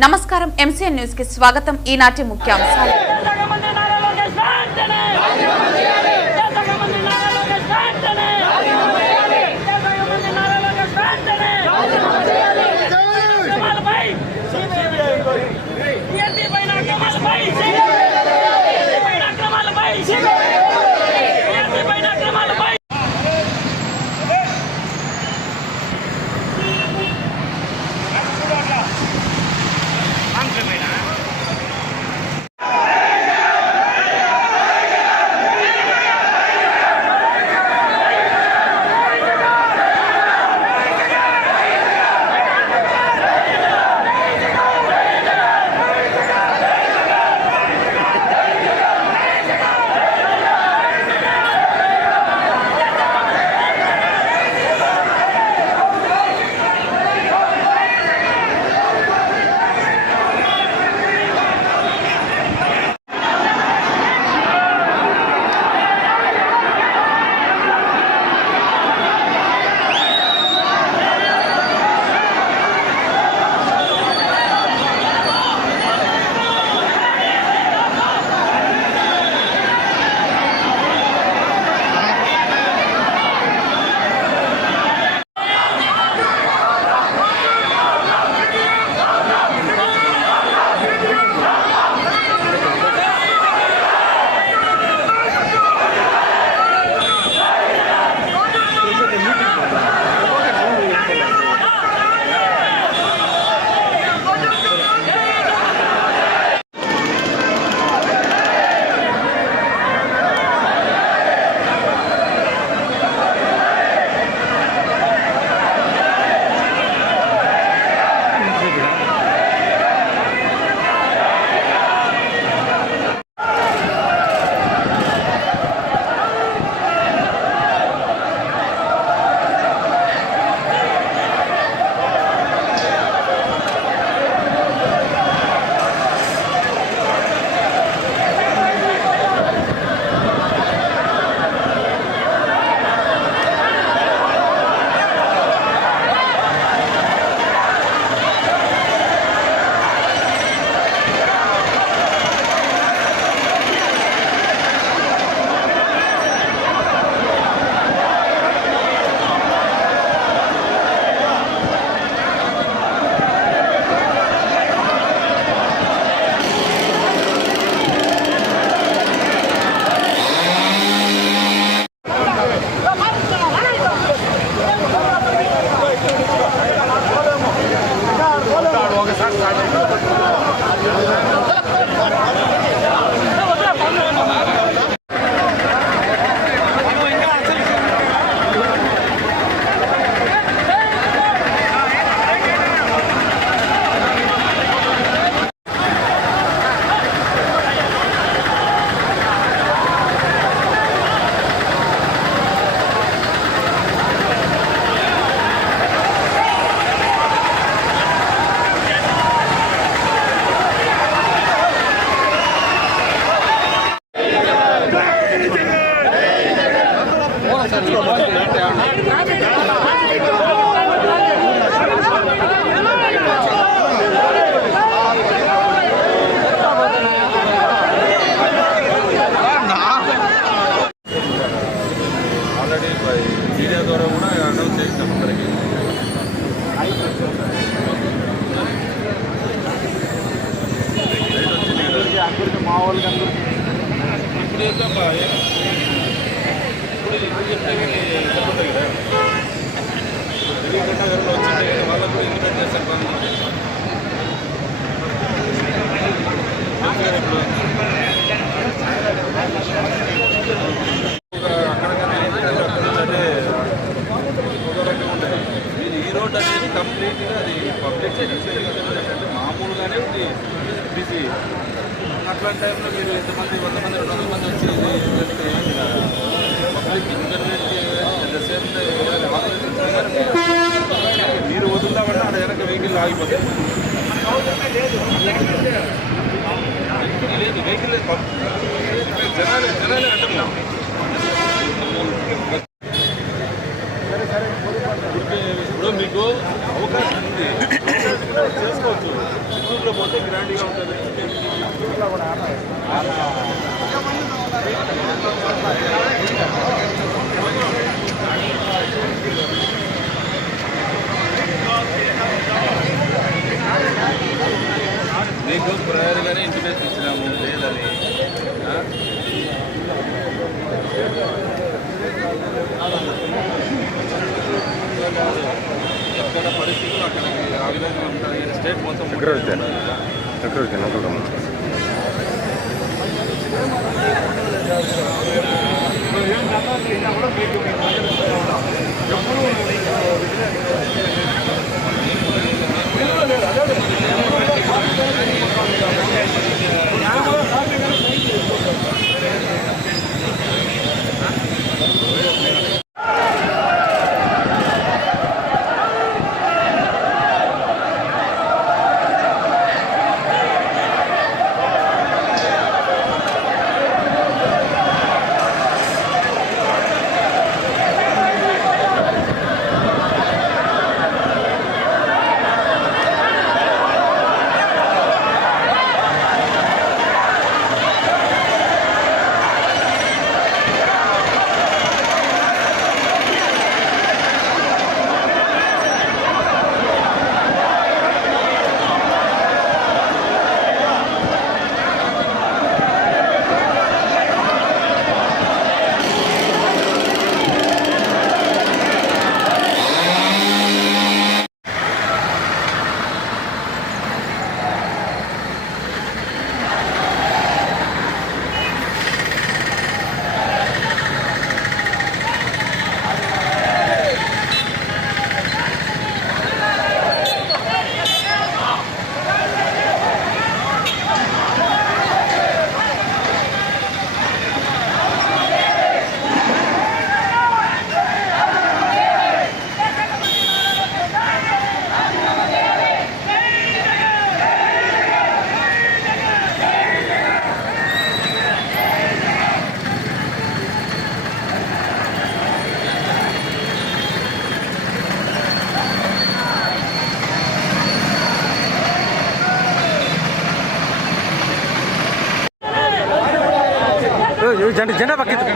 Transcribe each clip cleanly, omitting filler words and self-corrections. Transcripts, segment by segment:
నమస్కారం MCN news కి స్వాగతం. ఈనాటి ముఖ్యాంశాలు. మీడియా ద్వారా కూడా అనౌన్స్ చేస్తాం అందరికీ. మా వాళ్ళకి ఇప్పుడు చెప్తే సరిపోతుంది కదా. నగరంలో వచ్చింటే వాళ్ళకు కూడా ఇంప్లిమెంట్ చేస్తారు పనులు. ఈ రోడ్ అనేది కంప్లీట్గా అది పబ్లిక్ అంటే మామూలుగానే ఉంది బిజీ. అట్లాంటి టైంలో మీరు ఎంతమంది 100 మంది 200 మంది వచ్చి పబ్లిక్ ఇంటర్నెట్ మీరు వదులుతామన్నా అక్కడ వెనక వెహికల్ ఆగిపోతుంది. లేదు వెహికల్ జనాలే అంటున్నాం. ఇప్పుడు మీకు అవకాశం ఉంది, చేసుకోవచ్చు. సూట్లో పోతే గ్రాండ్గా ఉంటుంది. మీకు ప్రయర్గానే ఇంటిమేషన్ ఇచ్చినాము లేదని. అక్కడ పరిస్థితులు అక్కడికి ఆ విధంగా ఉంటాయి. స్టేట్ మొత్తం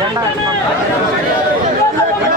జెండా పక్కన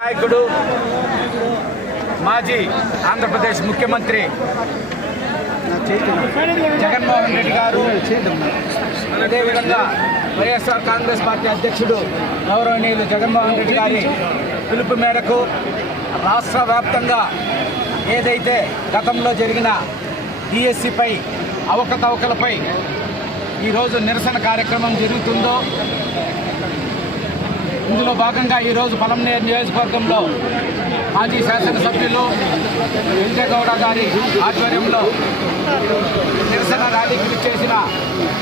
నాయకుడు మాజీ ఆంధ్రప్రదేశ్ ముఖ్యమంత్రి జగన్మోహన్ రెడ్డి గారు, అదేవిధంగా వైఎస్ఆర్ కాంగ్రెస్ పార్టీ అధ్యక్షుడు గౌరవనీయులు జగన్మోహన్ రెడ్డి గారి పిలుపు మేరకు రాష్ట్ర వ్యాప్తంగా ఏదైతే గతంలో జరిగిన డిఎస్సిపై అవకతవకలపై ఈరోజు నిరసన కార్యక్రమం జరుగుతుందో ఇందులో భాగంగా ఈరోజు పలమనేరు నియోజకవర్గంలో మాజీ శాసనసభ్యులు వెంకటగౌడ గారి ఆధ్వర్యంలో నిరసన ర్యాలీకి విచ్చేసిన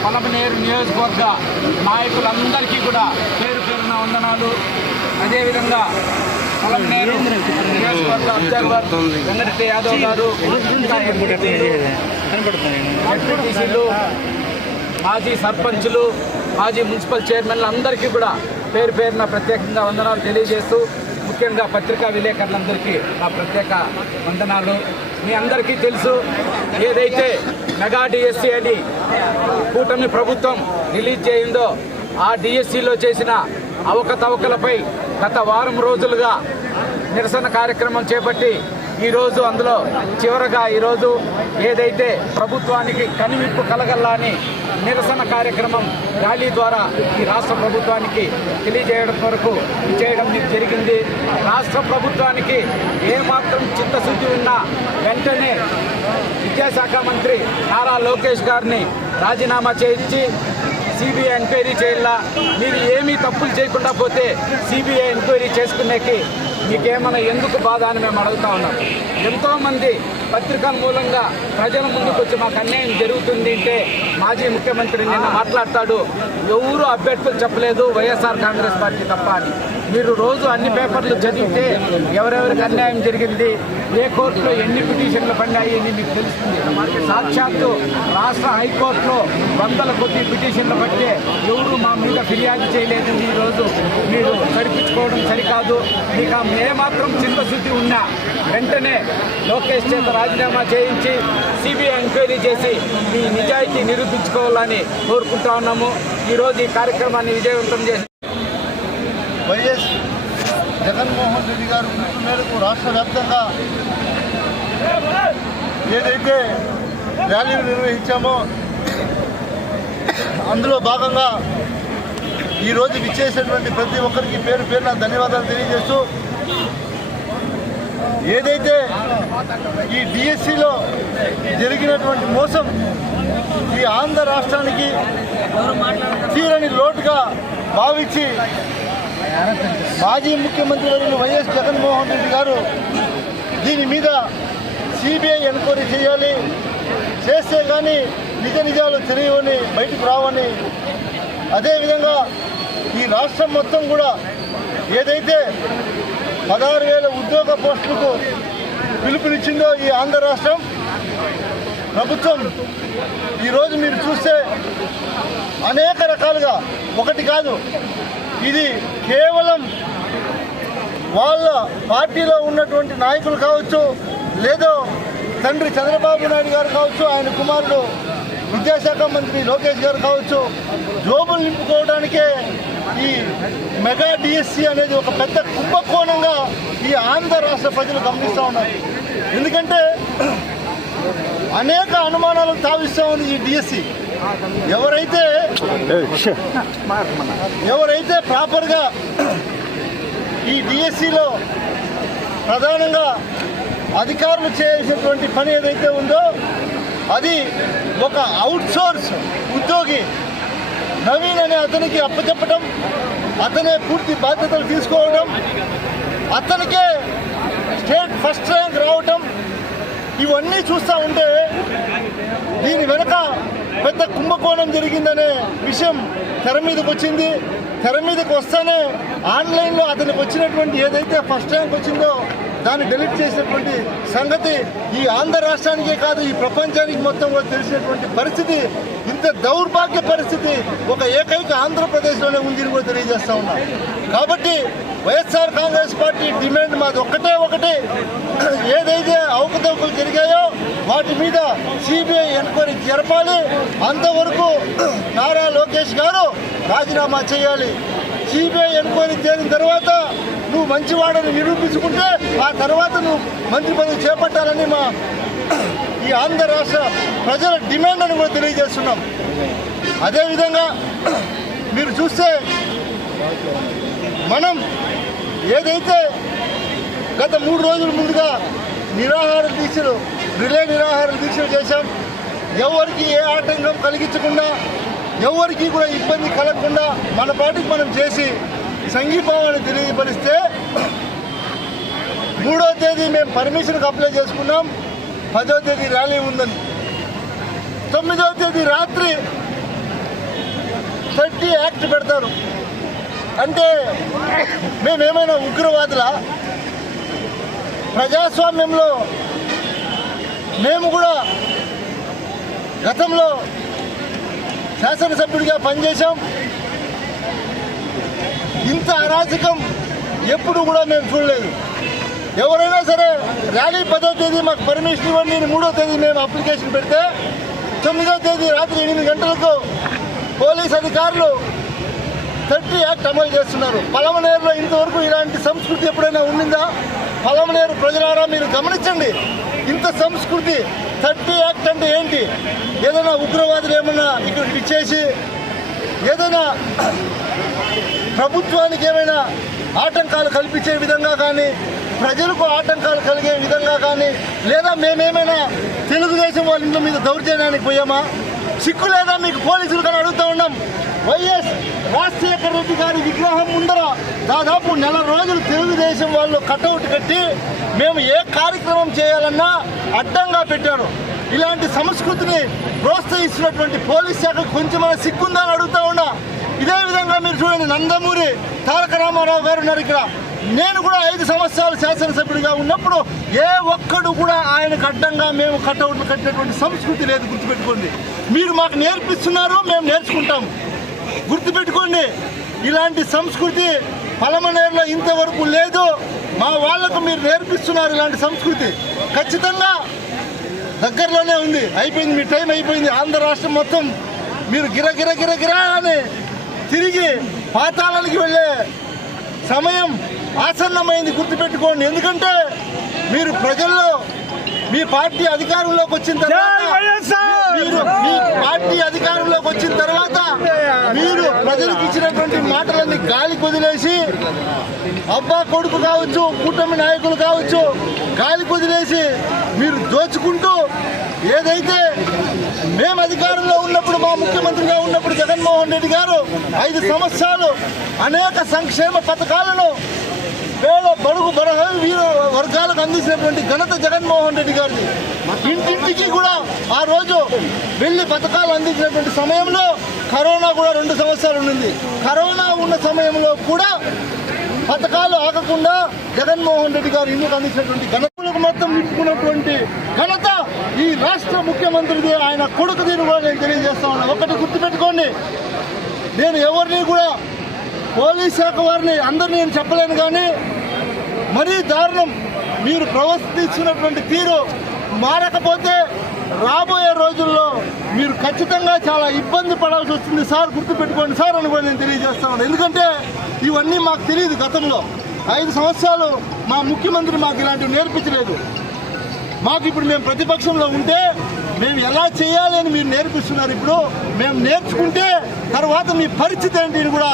పలమనేరు నియోజకవర్గ నాయకులందరికీ కూడా పేరు పేరున వందనాలు. అదేవిధంగా పలమనేరు నియోజకవర్గ అబ్జర్వర్ వెంకట యాదవ్ గారు, ఎంపీటీసీలు, మాజీ సర్పంచులు, మాజీ మున్సిపల్ చైర్మన్లు అందరికీ కూడా పేరు పేరున ప్రత్యేకంగా వందనాలు తెలియజేస్తూ ముఖ్యంగా పత్రికా విలేకరులందరికీ నా ప్రత్యేక వందనాలు. మీ అందరికీ తెలుసు, ఏదైతే మెగా డిఎస్సి అని కూటమి ప్రభుత్వం రిలీజ్ చేయిందో ఆ డిఎస్సిలో చేసిన అవకతవకలపై గత వారం రోజులుగా నిరసన కార్యక్రమం చేపట్టి ఈరోజు అందులో చివరగా ఈరోజు ఏదైతే ప్రభుత్వానికి కనువిప్పు కలగల్లా అని నిరసన కార్యక్రమం ర్యాలీ ద్వారా ఈ రాష్ట్ర ప్రభుత్వానికి తెలియజేయడం వరకు చేయడం జరిగింది. రాష్ట్ర ప్రభుత్వానికి ఏమాత్రం చిత్తశుద్ధి ఉన్నా వెంటనే విద్యాశాఖ మంత్రి నారా లోకేష్ గారిని రాజీనామా చేయించి సిబిఐ ఎంక్వైరీ చేయాలా. మీరు ఏమీ తప్పులు చేయకుండా పోతే సిబిఐ ఎంక్వైరీ చేసుకునేకి మీకేమైనా ఎందుకు బాధ అని మేము అడుగుతా ఉన్నాం. ఎంతోమంది పత్రికల మూలంగా ప్రజల ముందుకు వచ్చి మాకు అన్యాయం జరుగుతుంది అంటే మాజీ ముఖ్యమంత్రి నిన్న మాట్లాడతాడు, ఎవరు అభ్యర్థులు చెప్పలేదు వైఎస్ఆర్ కాంగ్రెస్ పార్టీ తప్ప అని. మీరు రోజు అన్ని పేపర్లు చదివితే ఎవరెవరికి అన్యాయం జరిగింది, ఏ కోర్టులో ఎన్ని పిటిషన్లు పడినాయి అని మీకు తెలుస్తుంది. సాక్షాత్తు రాష్ట్ర హైకోర్టులో వందల కొద్ది పిటిషన్లు పడితే ఎవరు మా మీద ఫిర్యాదు చేయలేదని ఈరోజు మీరు సరిపించుకోవడం సరికాదు. మీకు ఏమాత్రం చిత్తశుద్ధి ఉన్నా వెంటనే లోకేష్ చేత రాజీనామా చేయించి సిబిఐ ఎంక్వైరీ చేసి మీ నిజాయితీ నిరూపించుకోవాలని కోరుకుంటా ఉన్నాము. ఈరోజు ఈ కార్యక్రమాన్ని విజయవంతం చేసి వైఎస్ జగన్మోహన్ రెడ్డి గారు పిలుపు మేరకు రాష్ట్ర వ్యాప్తంగా ఏదైతే ర్యాలీలు నిర్వహించామో అందులో భాగంగా ఈరోజు విచ్చేసినటువంటి ప్రతి ఒక్కరికి పేరు పేరున ధన్యవాదాలు తెలియజేస్తూ, ఏదైతే ఈ డిఎస్సిలో జరిగినటువంటి మోసం ఈ ఆంధ్ర రాష్ట్రానికి తీరని లోటుగా భావించి మాజీ ముఖ్యమంత్రి వర్యులు వైఎస్ జగన్మోహన్ రెడ్డి గారు దీని మీద సిబిఐ ఎంక్వైరీ చేయాలి, చేస్తే కానీ నిజ నిజాలు తెలియవని బయటకు రావని, అదేవిధంగా ఈ రాష్ట్రం మొత్తం కూడా ఏదైతే 16,000 ఉద్యోగ పోస్టులకు పిలుపునిచ్చిందో ఈ ఆంధ్ర రాష్ట్రం ప్రభుత్వం ఈరోజు మీరు చూస్తే అనేక రకాలుగా, ఒకటి కాదు, ఇది కేవలం వాళ్ళ పార్టీలో ఉన్నటువంటి నాయకులు కావచ్చు, లేదో తండ్రి చంద్రబాబు నాయుడు గారు కావచ్చు, ఆయన కుమారుడు విద్యాశాఖ మంత్రి లోకేష్ గారు కావచ్చు, జోబులు నింపుకోవడానికే ఈ మెగా డిఎస్సి అనేది ఒక పెద్ద కుంభకోణంగా ఈ ఆంధ్ర రాష్ట్ర ప్రజలు గమనిస్తూ ఉన్నారు. ఎందుకంటే అనేక అనుమానాలకు తావిస్తూ ఉంది ఈ డిఎస్సి. ఎవరైతే ప్రాపర్గా ఈ డిఎస్సిలో ప్రధానంగా అధికారులు చేసేటువంటి పని ఏదైతే ఉందో అది ఒక అవుట్సోర్స్ ఉద్యోగి నవీన్ అనే అతనికి అప్పచెప్పటం, అతనే పూర్తి బాధ్యతలు తీసుకోవడం, అతనికే స్టేట్ ఫస్ట్ ర్యాంక్ రావటం, ఇవన్నీ చూస్తూ ఉంటే దీని వెనక పెద్ద కుంభకోణం జరిగిందనే విషయం తెర మీదకి వచ్చింది. తెర మీదకి వస్తేనే ఆన్లైన్లో అతనికి వచ్చినటువంటి ఏదైతే ఫస్ట్ ర్యాంక్ వచ్చిందో దాన్ని డిలీట్ చేసినటువంటి సంగతి ఈ ఆంధ్ర రాష్ట్రానికే కాదు, ఈ ప్రపంచానికి మొత్తం కూడా తెలిసినటువంటి పరిస్థితి. ఇంత దౌర్భాగ్య పరిస్థితి ఒక ఏకైక ఆంధ్రప్రదేశ్లోనే ఉందని కూడా తెలియజేస్తా ఉన్నాం. కాబట్టి వైఎస్ఆర్ కాంగ్రెస్ పార్టీ డిమాండ్ మాది ఒకటే, ఏదైతే అవకతవకలు జరిగాయో వాటి మీద సిబిఐ ఎంక్వైరీ జరపాలి. అంతవరకు నారా లోకేష్ గారు రాజీనామా చేయాలి. సిబిఐ ఎంక్వైరీ చేరిన తర్వాత నువ్వు మంచివాడని నిరూపించుకుంటే ఆ తర్వాత నువ్వు మంత్రి పదవి చేపట్టాలని మా ఈ ఆంధ్ర రాష్ట్ర ప్రజల డిమాండ్ అని కూడా తెలియజేస్తున్నాం. అదేవిధంగా మీరు చూస్తే మనం ఏదైతే గత 3 రోజుల ముందుగా రిలే నిరాహార దీక్షలు చేశాం, ఎవరికి ఏ ఆటంకం కలిగించకుండా, ఎవరికి కూడా ఇబ్బంది కలగకుండా మన పాటికి మనం చేసి సంఘీభావాన్ని తెలియపరిస్తే 3వ తేదీ మేము పర్మిషన్కి అప్లై చేసుకున్నాం, 10వ తేదీ ర్యాలీ ఉందని. 9వ తేదీ రాత్రి 30 యాక్ట్ పెడతారు. అంటే మేమేమైనా ఉగ్రవాదులా? ప్రజాస్వామ్యంలో మేము కూడా గతంలో శాసనసభ్యుడిగా పనిచేశాం. ఇంత అరాచకం ఎప్పుడు కూడా మేము చూడలేదు. ఎవరైనా సరే ర్యాలీ 10వ తేదీ మాకు పర్మిషన్ ఇవ్వండి, 3వ తేదీ మేము అప్లికేషన్ పెడితే 9వ తేదీ రాత్రి 8 గంటలకు పోలీస్ అధికారులు 30 యాక్ట్ అమలు చేస్తున్నారు. పలమనేరులో ఇంతవరకు ఇలాంటి సంస్కృతి ఎప్పుడైనా ఉండిందా? పలమనేరు ప్రజలారా మీరు గమనించండి. ఇంత సంస్కృతి 30 యాక్ట్ అంటే ఏంటి? ఏదైనా ఉగ్రవాదులు ఏమన్నా ఇక్కడికి ఇచ్చేసి ఏదైనా ప్రభుత్వానికి ఏమైనా ఆటంకాలు కల్పించే విధంగా కానీ, ప్రజలకు ఆటంకాలు కలిగే విధంగా కానీ, లేదా మేమేమైనా తెలుగుదేశం వాళ్ళ ఇంట్లో మీద దౌర్జన్యానికి పోయామా? సిక్కు లేదా మీకు పోలీసులు కానీ అడుగుతూ ఉన్నాం. వైఎస్ రాజశేఖర రెడ్డి గారి విగ్రహం ముందర దాదాపు 1 నెల రోజులు తెలుగుదేశం వాళ్ళు కటౌట్ కట్టి మేము ఏ కార్యక్రమం చేయాలన్నా అడ్డంగా పెట్టారు. ఇలాంటి సంస్కృతిని ప్రోత్సహిస్తున్నటువంటి పోలీస్ శాఖకు కొంచెమైనా సిగ్గుందా అని అడుగుతూ ఉన్నా. ఇదే విధంగా మీరు చూడండి, నందమూరి తారక రామారావు గారు ఉన్నారు ఇక్కడ. నేను కూడా 5 సంవత్సరాలు శాసనసభ్యుడిగా ఉన్నప్పుడు ఏ ఒక్కడు కూడా ఆయనకు అడ్డంగా మేము కటౌట్లు కట్టినటువంటి సంస్కృతి లేదు. గుర్తుపెట్టుకోండి. మీరు మాకు నేర్పిస్తున్నారు, మేము నేర్చుకుంటాం. గుర్తుపెట్టుకోండి, ఇలాంటి సంస్కృతి పలమనేరులో ఇంతవరకు లేదు. మా వాళ్లకు మీరు నేర్పిస్తున్నారు ఇలాంటి సంస్కృతి. ఖచ్చితంగా దగ్గరలోనే ఉంది. అయిపోయింది, మీ టైం అయిపోయింది. ఆంధ్ర రాష్ట్రం మొత్తం మీరు గిరగిరా అని తిరిగి పాతాళానికి వెళ్ళే సమయం ఆసన్నమైంది. గుర్తుపెట్టుకోండి. ఎందుకంటే మీరు ప్రజల్లో మీ పార్టీ అధికారంలోకి వచ్చిన తర్వాత మీరు ప్రజలకు ఇచ్చినటువంటి మాటలన్నీ గాలి కొదిలేసి, అబ్బా కొడుకు కావచ్చు, కూటమి నాయకులు కావచ్చు, గాలి కొదిలేసి మీరు దోచుకుంటూ ఏదైతే మేము అధికారంలో ఉన్నప్పుడు, మా ముఖ్యమంత్రిగా ఉన్నప్పుడు జగన్మోహన్ రెడ్డి గారు 5 సంవత్సరాలు అనేక సంక్షేమ పథకాలను పేద బడుగు బలహీన వర్గాలకు అందించినటువంటి ఘనత జగన్మోహన్ రెడ్డి గారిది. ఇంటింటికి కూడా ఆ రోజు వెళ్ళి పథకాలు అందించినటువంటి సమయంలో కరోనా కూడా 2 సంవత్సరాలు ఉండింది. కరోనా ఉన్న సమయంలో కూడా పథకాలు ఆగకుండా జగన్మోహన్ రెడ్డి గారు ఇందుకు అందించినటువంటి ఘనతలకు మొత్తం నింపుకున్నటువంటి ఘనత ఈ రాష్ట్ర ముఖ్యమంత్రిది. ఆయన కొడుకు దీని కూడా నేను తెలియజేస్తా ఉన్నాను. ఒకటి గుర్తుపెట్టుకోండి, నేను ఎవరిని కూడా పోలీస్ శాఖ వారిని అందరినీ నేను చెప్పలేను, కానీ మరీ దారుణం. మీరు ప్రవర్తిస్తున్నటువంటి తీరు మారకపోతే రాబోయే రోజుల్లో మీరు ఖచ్చితంగా చాలా ఇబ్బంది పడాల్సి వస్తుంది సార్. గుర్తుపెట్టుకోండి సార్ అని కూడా నేను తెలియజేస్తాను. ఎందుకంటే ఇవన్నీ మాకు తెలియదు. గతంలో 5 సంవత్సరాలు మా ముఖ్యమంత్రి మాకు ఇలాంటివి నేర్పించలేదు. మాకు ఇప్పుడు మేము ప్రతిపక్షంలో ఉంటే మేము ఎలా చేయాలి అని మీరు నేర్పిస్తున్నారు. ఇప్పుడు మేము నేర్చుకుంటే తర్వాత మీ పరిస్థితి ఏంటి కూడా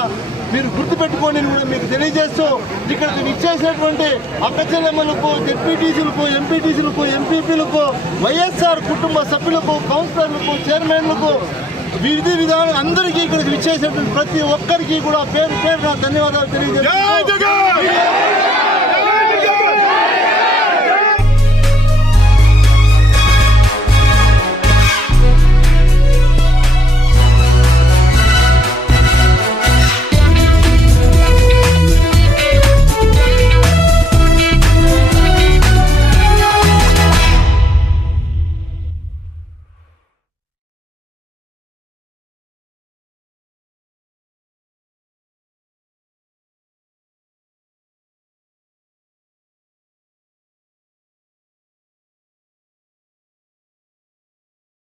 మీరు గుర్తుపెట్టుకోండి అని కూడా మీకు తెలియజేస్తూ, ఇక్కడికి ఇచ్చేసినటువంటి అక్కచెల్లెమ్మలకు, జెడ్పీటీసీలకు, ఎంపీటీసీలకు, ఎంపీపీలకు, వైఎస్ఆర్ కుటుంబ సభ్యులకు, కౌన్సిలర్లకు, చైర్మన్లకు, విధి విధానం అందరికీ ఇక్కడికి ఇచ్చేసినటువంటి ప్రతి ఒక్కరికి కూడా పేరు పేరున ధన్యవాదాలు తెలియజేస్తాను.